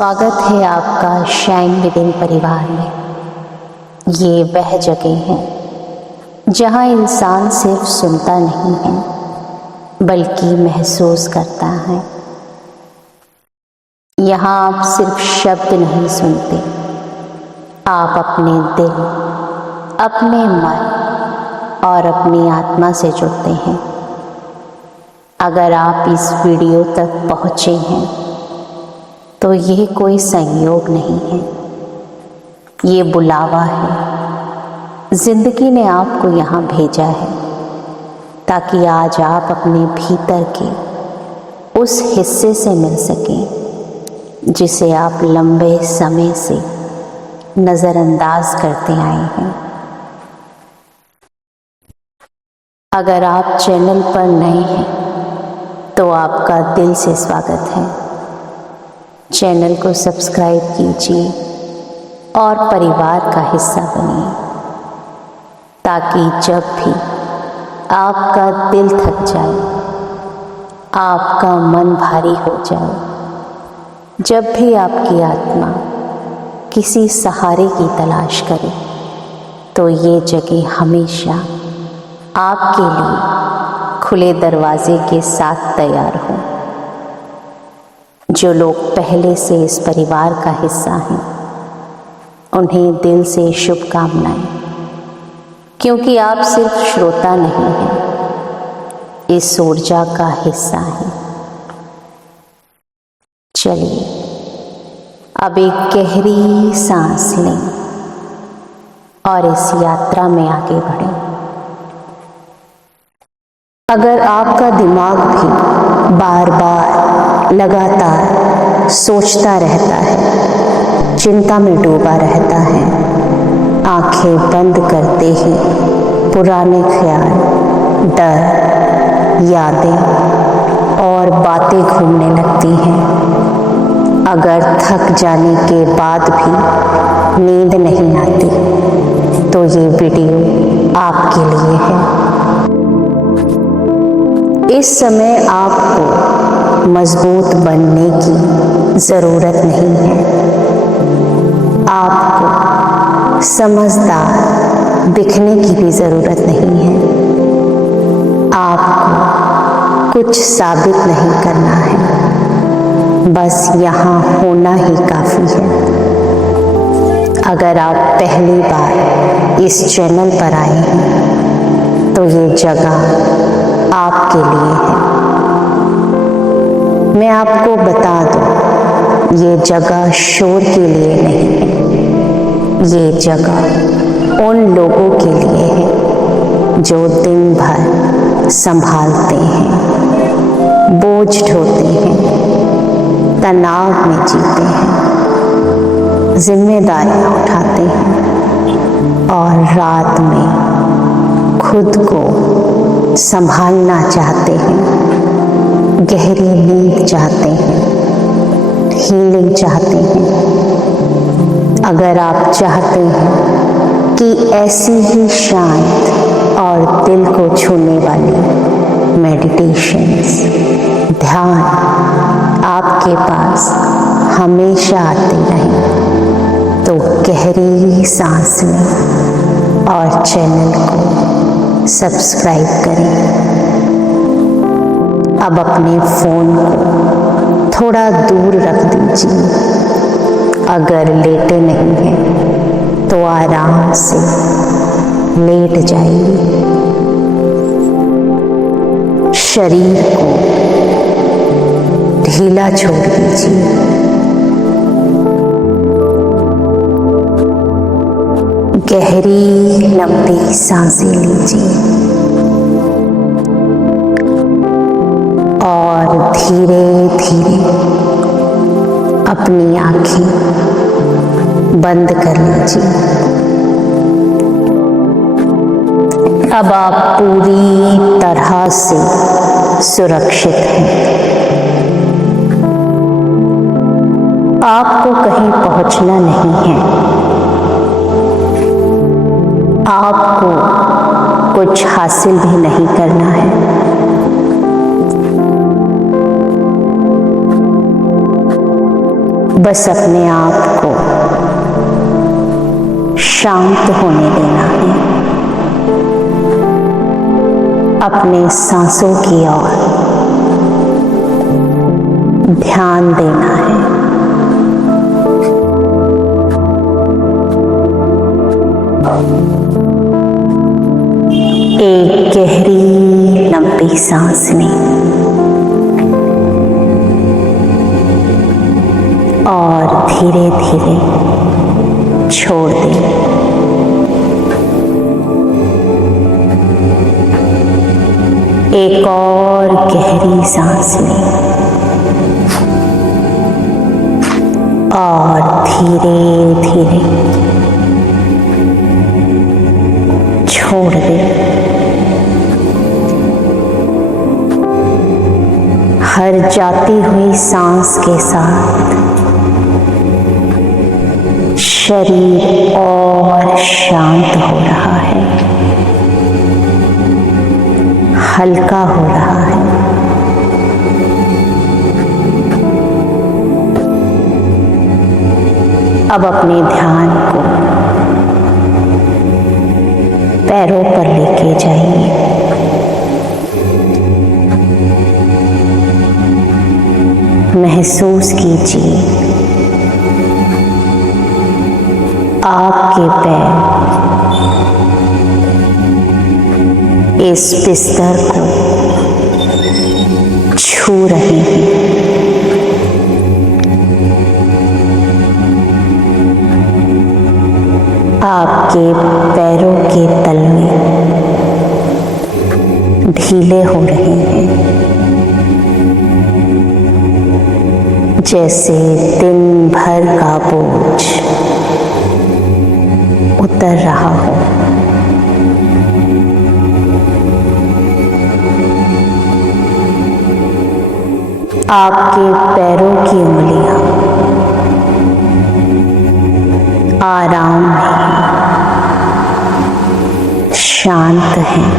स्वागत है आपका शाइन विदिन परिवार में। ये वह जगह है जहाँ इंसान सिर्फ सुनता नहीं है बल्कि महसूस करता है। यहाँ आप सिर्फ शब्द नहीं सुनते, आप अपने दिल, अपने मन और अपनी आत्मा से जुड़ते हैं। अगर आप इस वीडियो तक पहुँचे हैं तो ये कोई संयोग नहीं है, ये बुलावा है। जिंदगी ने आपको यहाँ भेजा है ताकि आज आप अपने भीतर के उस हिस्से से मिल सकें जिसे आप लंबे समय से नज़रअंदाज करते आए हैं। अगर आप चैनल पर नए हैं तो आपका दिल से स्वागत है। चैनल को सब्सक्राइब कीजिए और परिवार का हिस्सा बनिए ताकि जब भी आपका दिल थक जाए, आपका मन भारी हो जाए, जब भी आपकी आत्मा किसी सहारे की तलाश करे तो ये जगह हमेशा आपके लिए खुले दरवाजे के साथ तैयार हो। जो लोग पहले से इस परिवार का हिस्सा हैं उन्हें दिल से शुभकामनाएं, क्योंकि आप सिर्फ श्रोता नहीं हैं, इस ऊर्जा का हिस्सा हैं। चलिए अब एक गहरी सांस लें और इस यात्रा में आगे बढ़ें। अगर आपका दिमाग भी बार बार लगातार सोचता रहता है, चिंता में डूबा रहता है, आंखें बंद करते ही पुराने ख्याल, डर, यादें और बातें घूमने लगती हैं। अगर थक जाने के बाद भी नींद नहीं आती तो ये वीडियो आपके लिए है। इस समय आपको मजबूत बनने की ज़रूरत नहीं है, आपको समझदार दिखने की भी ज़रूरत नहीं है, आपको कुछ साबित नहीं करना है, बस यहाँ होना ही काफ़ी है। अगर आप पहली बार इस चैनल पर आए हैं तो ये जगह आपके लिए है। मैं आपको बता दूं, ये जगह शोर के लिए नहीं है, ये जगह उन लोगों के लिए है जो दिन भर संभालते हैं, बोझ ढोते हैं, तनाव में जीते हैं, जिम्मेदारियां उठाते हैं और रात में खुद को संभालना चाहते हैं, गहरी नींद चाहते हैं, हीलिंग चाहते हैं। अगर आप चाहते हैं कि ऐसी ही शांत और दिल को छूने वाली मेडिटेशंस, ध्यान आपके पास हमेशा आते रहें तो गहरी सांस लें और चैनल को सब्सक्राइब करें। अब अपने फ़ोन को थोड़ा दूर रख दीजिए। अगर लेटे नहीं हैं तो आराम से लेट जाइए। शरीर को ढीला छोड़ दीजिए। गहरी लंबी सांसें लीजिए और धीरे धीरे अपनी आंखें बंद कर लीजिए। अब आप पूरी तरह से सुरक्षित हैं। आपको कहीं पहुंचना नहीं है, आपको कुछ हासिल भी नहीं करना है। बस अपने आप को शांत होने देना है, अपने सांसों की ओर ध्यान देना है। एक गहरी लंबी सांस लें और धीरे धीरे छोड़ दें। एक और गहरी सांस लें और धीरे धीरे छोड़ दें। हर जाती हुई सांस के साथ शरीर और शांत हो रहा है, हल्का हो रहा है। अब अपने ध्यान को पैरों पर लेके जाइए। महसूस कीजिए आपके पैर इस बिस्तर को छू रहे हैं। आपके पैरों के तलवे ढीले हो रहे हैं, जैसे दिन भर का बोझ उतर रहा हो। आपके पैरों की उंगलियां आराम में हैं, शांत हैं।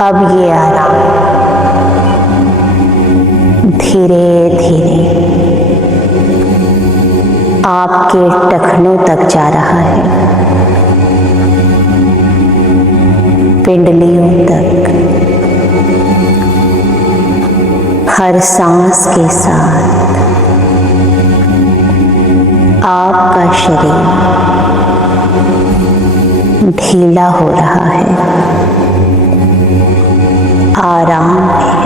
अब ये आराम धीरे धीरे आपके टखनों तक जा रहा है, पिंडलियों तक। हर सांस के साथ आपका शरीर ढीला हो रहा है, आराम है।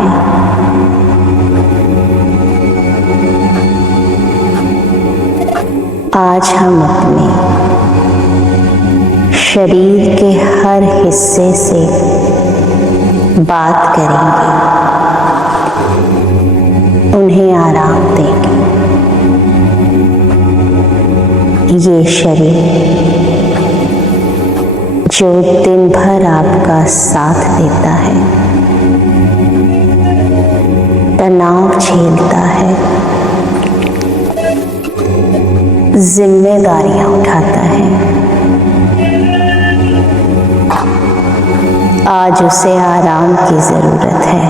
आज हम अपने शरीर के हर हिस्से से बात करेंगे, उन्हें आराम देंगे। ये शरीर जो दिन भर आपका साथ देता है, तनाव झेलता है, जिम्मेदारियां उठाता है, आज उसे आराम की जरूरत है,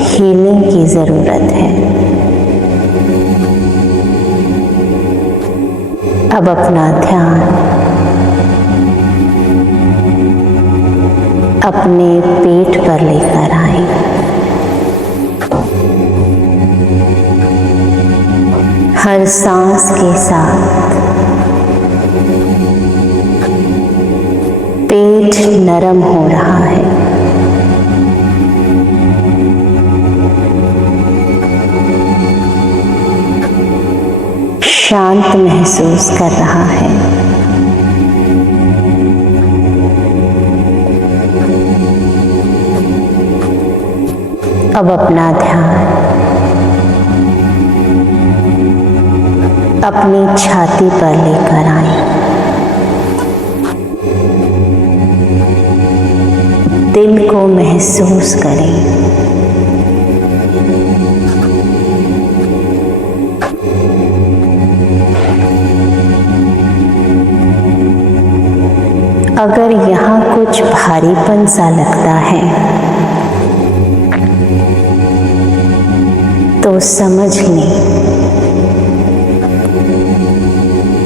हीलिंग की जरूरत है। अब अपना ध्यान अपने पेट पर लेकर आए। हर सांस के साथ पेट नरम हो रहा है, शांत महसूस कर रहा है। अब अपना ध्यान अपनी छाती पर लेकर आए। दिल को महसूस करें। अगर यहाँ कुछ भारीपन सा लगता है तो समझ लें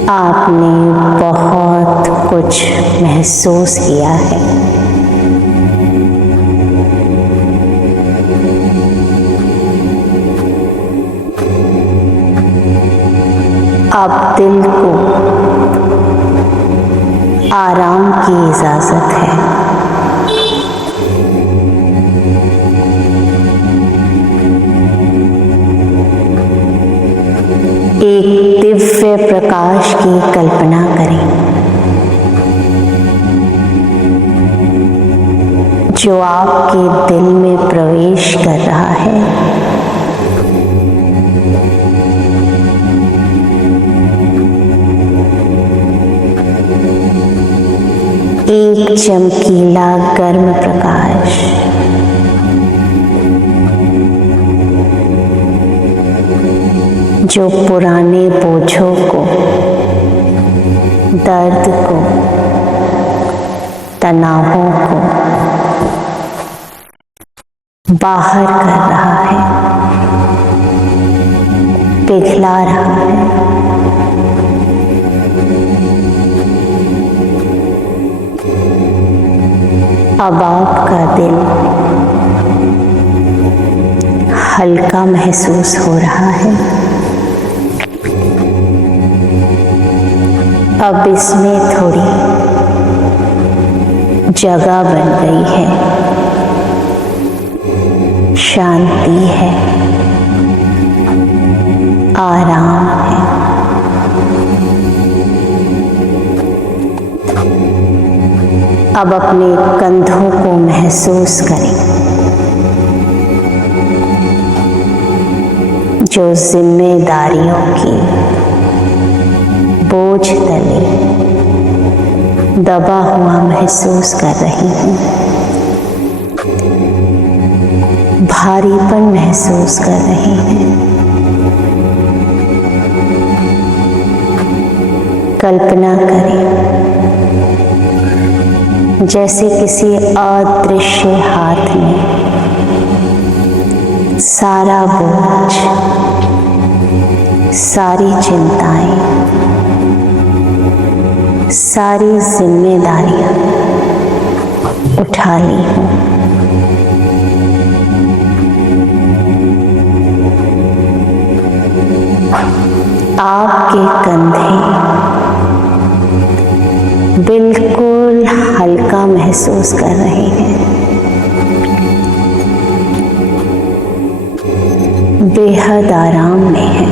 आपने बहुत कुछ महसूस किया है। अब दिल को आराम की इजाजत है। एक दिव्य प्रकाश की कल्पना करें जो आपके दिल में प्रवेश कर रहा है। एक चमकीला गर्म प्रकाश जो पुराने बोझों को, दर्द को, तनावों को बाहर कर रहा है, पिघला रहा है। अब आपका दिल हल्का महसूस हो रहा है। अब इसमें थोड़ी जगह बन गई है, शांति है, आराम है। अब अपने कंधों को महसूस करें जो जिम्मेदारियों की बोझ तले दबा हुआ महसूस कर रही हूँ, भारीपन महसूस कर रही हैं। कल्पना करें जैसे किसी अदृश्य हाथ ने सारा बोझ, सारी चिंताएं, सारी जिम्मेदारियां उठा ली हों। आपके कंधे बिल्कुल हल्का महसूस कर रहे हैं, बेहद आराम में है।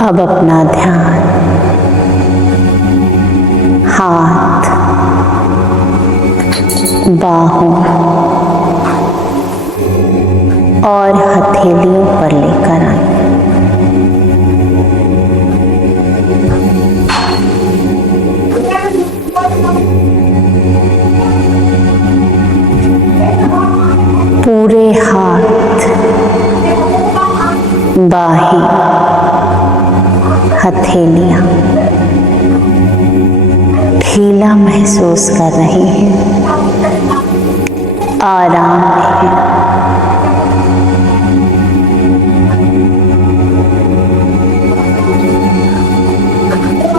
अब अपना ध्यान हाथ, बाहों और हथेलियों पर लेकर आए। पूरे हाथ, बाहें, हथेलियां ढीला महसूस कर रही हैं, आराम में हैं।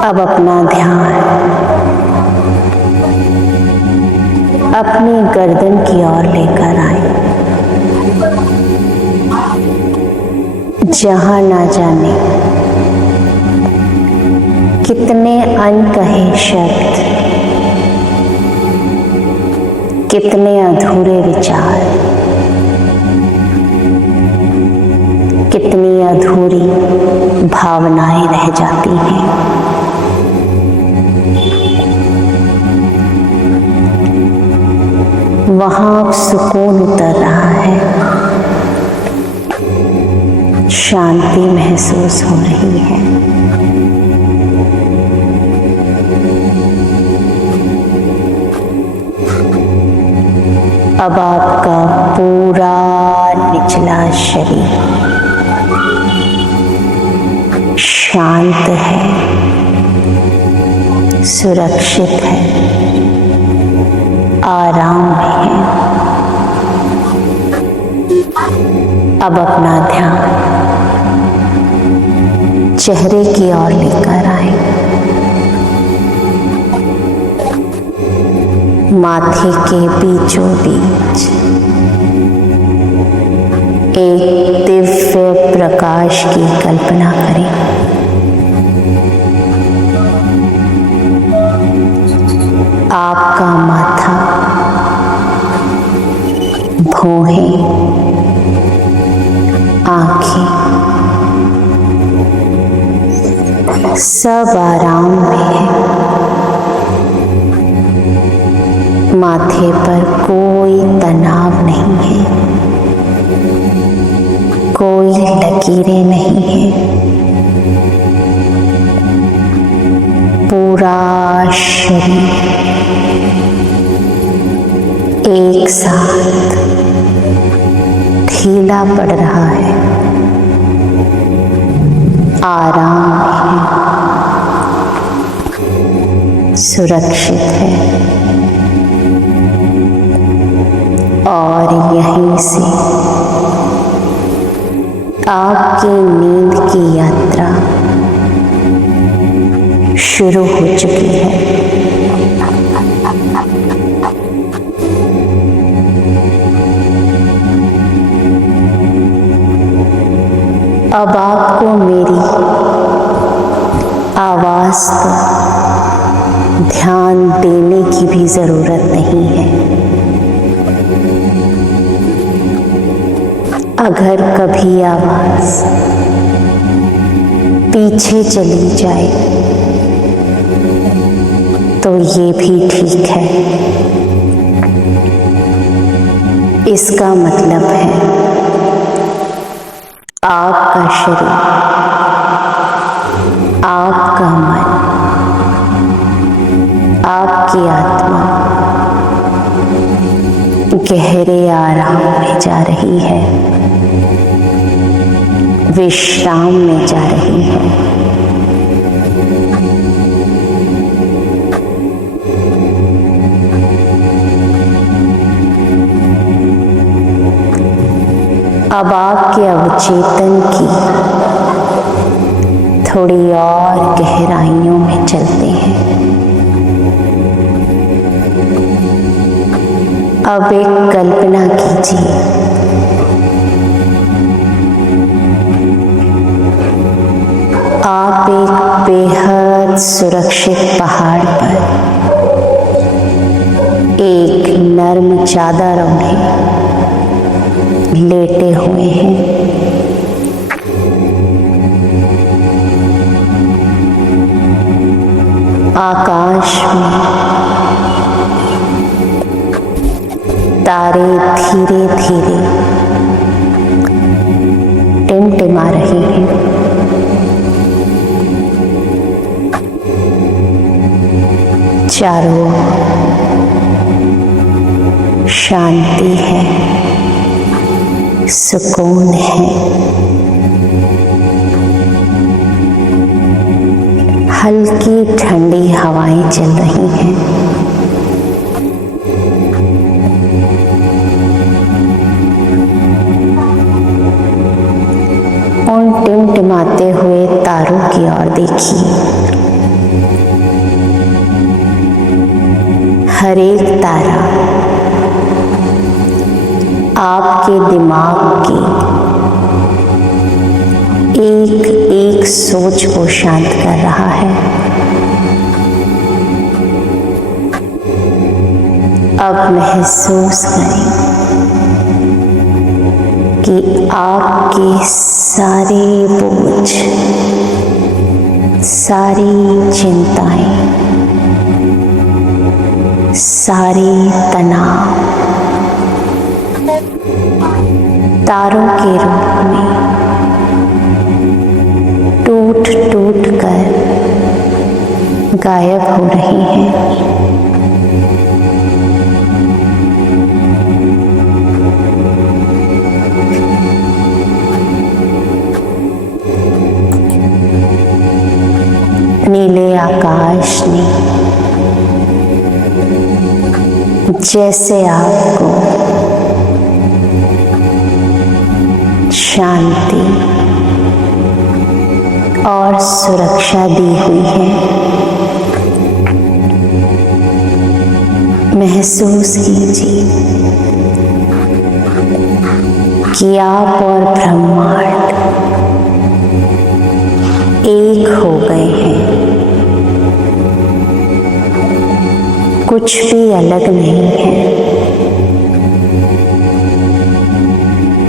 अब अपना ध्यान अपनी गर्दन की ओर लेकर आए, जहां ना जाने कितने अनकहे शब्द, कितने अधूरे विचार, कितनी अधूरी भावनाएं रह जाती हैं। वहां सुकून उतर रहा है, शांति महसूस हो रही है। अब आपका पूरा निचला शरीर शांत है, सुरक्षित है, आराम में है। अब अपना ध्यान चेहरे की ओर लेकर आए। माथे के बीचों बीच एक दिव्य प्रकाश की कल्पना करें। आपका माथा, भौहें, आंखें सब आराम में है। माथे पर कोई तनाव नहीं है, कोई लकीरें नहीं है। पूरा शरीर एक साथ ढीला पड़ रहा है, आराम में है, सुरक्षित है। और यहीं से आपकी नींद की यात्रा शुरू हो चुकी है। अब आपको मेरी आवाज पर ध्यान देने की भी जरूरत नहीं है। अगर कभी आवाज पीछे चली जाए तो ये भी ठीक है। इसका मतलब है आपका शरीर, आपका मन, आपकी आत्मा गहरे आराम में जा रही है, विश्राम में जा रही है। अब आपके अवचेतन की थोड़ी और गहराइयों में चलते हैं। अब एक कल्पना कीजिए, आप एक बेहद सुरक्षित पहाड़ पर एक नर्म चादर ओढ़े लेटे हुए हैं। आकाश में तारे धीरे धीरे टिमटिमा रहे हैं। चारों ओर शांति है, सुकून है। हल्की ठंडी हवाएं चल रही हैं। उन टिमटिमाते हुए तारों की ओर देखिए। हर एक तारा आपके दिमाग की एक एक सोच को शांत कर रहा है। अब महसूस करें कि आपके सारे बोझ, सारी चिंताएं, सारे तनाव तारों के रूप में टूट टूट कर गायब हो रही हैं। नीले आकाश ने जैसे आपको शांति और सुरक्षा दी हुई है, महसूस कीजिए कि आप और ब्रह्मांड एक हो गए हैं, कुछ भी अलग नहीं है।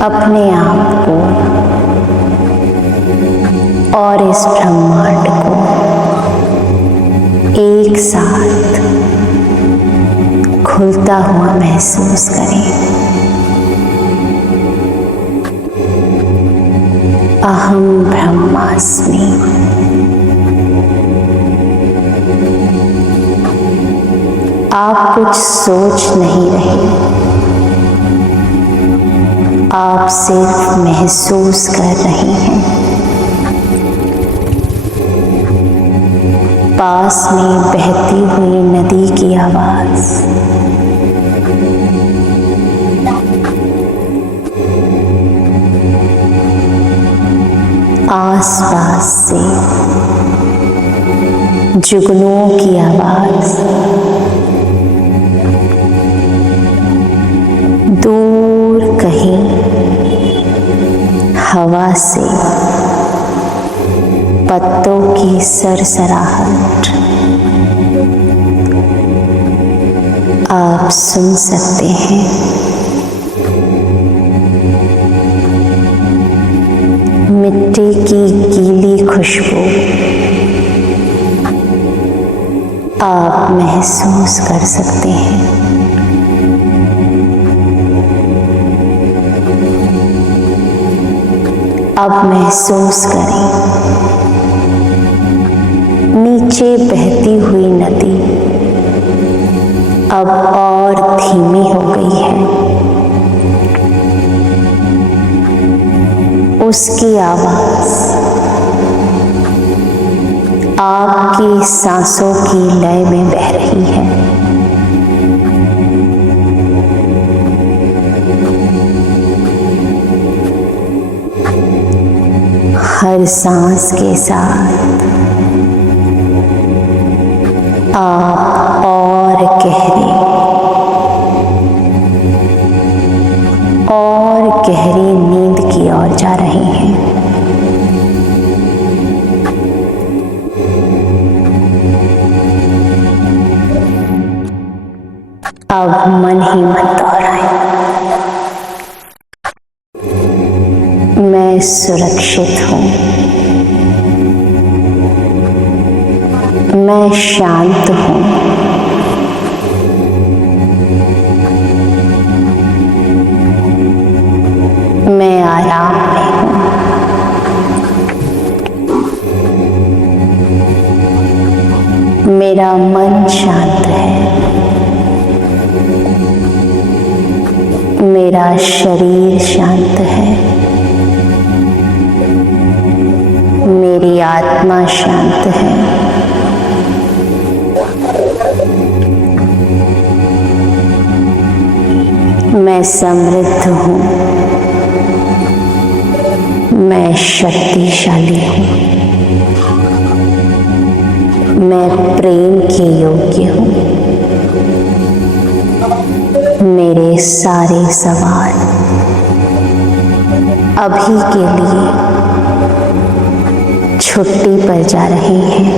अपने आप को और इस ब्रह्मांड को एक साथ खुलता हुआ महसूस करें। अहम ब्रह्मास्मि। आप कुछ सोच नहीं रहे, आप सिर्फ महसूस कर रहे हैं। पास में बहती हुई नदी की आवाज, आसपास से जुगनुओं की आवाज, दूर कहीं हवा से पत्तों की सरसराहट आप सुन सकते हैं। मिट्टी की गीली खुशबू आप महसूस कर सकते हैं। अब महसूस करें, नीचे बहती हुई नदी अब और धीमी हो गई है। उसकी आवाज आपकी सांसों की लय में बह रही है। हर सांस के साथ आप और गहरी नींद की ओर जा रहे हैं। अब मन ही मन दोहराएं, मैं सुरक्षित हूं, मैं शांत हूं, मैं आराम में हूं, मेरा मन शांत है, मेरा शरीर शांत है, मेरी आत्मा शांत है। मैं समृद्ध हूं, मैं शक्तिशाली हूं, मैं प्रेम के योग्य हूं। मेरे सारे सवाल अभी के लिए छुट्टी पर जा रहे हैं।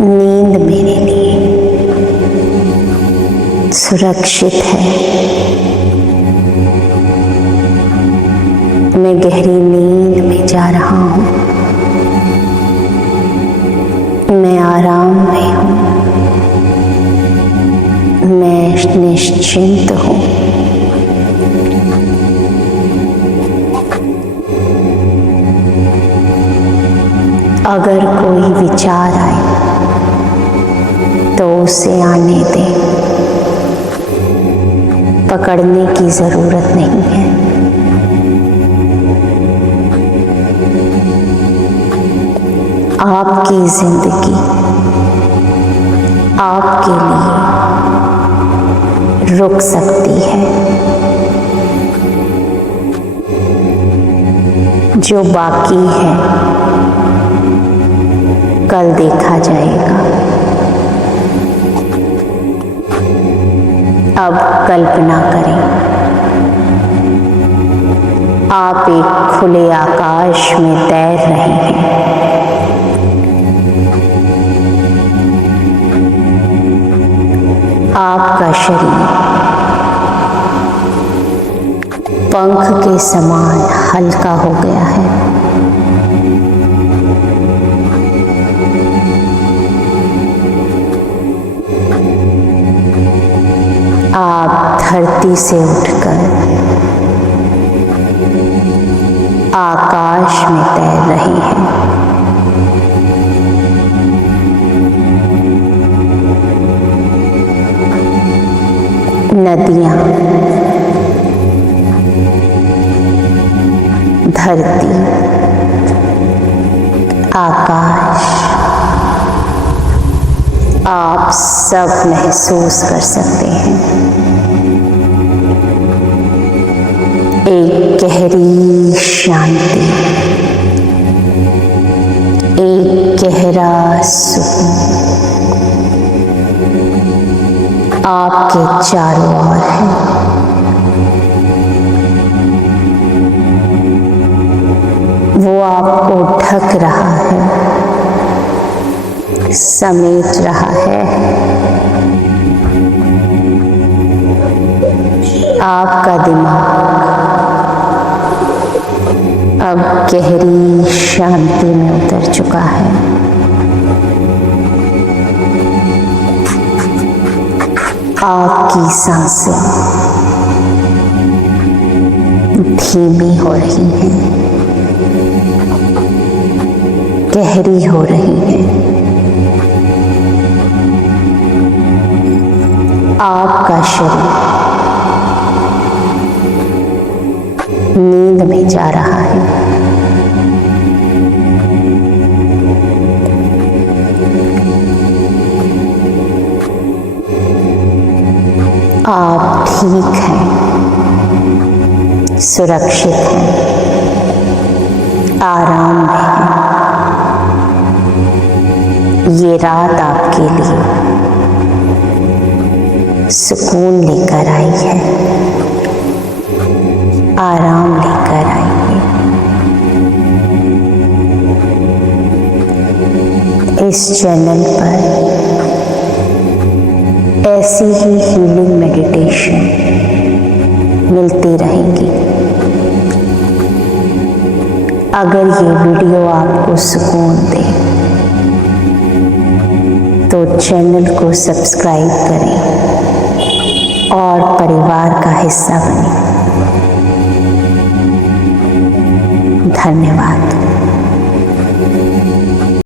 नींद मेरे लिए सुरक्षित है। मैं गहरी नींद में जा रहा हूं, मैं आराम में हूं, मैं निश्चिंत हूं। अगर कोई विचार आए तो उसे आने दें, पकड़ने की जरूरत नहीं है। आपकी जिंदगी आपके लिए रुक सकती है। जो बाकी है कल देखा जाएगा। अब कल्पना करें, आप एक खुले आकाश में तैर रहे हैं। आपका शरीर पंख के समान हल्का हो गया है। आप धरती से उठकर आकाश में तैर रहे हैं। नदियां, धरती, आकाश, आप सब महसूस कर सकते हैं। एक गहरी शांति, एक गहरा सुकून आपके चारों ओर है। वो आपको ढक रहा है, समेट रहा है। आपका दिमाग अब गहरी शांति में उतर चुका है। आपकी सांसें धीमी हो रही हैं, गहरी हो रही हैं। आपका शरीर नींद में जा रहा है। आप ठीक हैं, सुरक्षित हैं, आराम में हैं। ये रात आपके लिए सुकून लेकर आई है, आराम लेकर आई है। इस चैनल पर ऐसी ही हीलिंग मेडिटेशन मिलती रहेंगी। अगर ये वीडियो आपको सुकून दे तो चैनल को सब्सक्राइब करें और परिवार का हिस्सा बनें। धन्यवाद।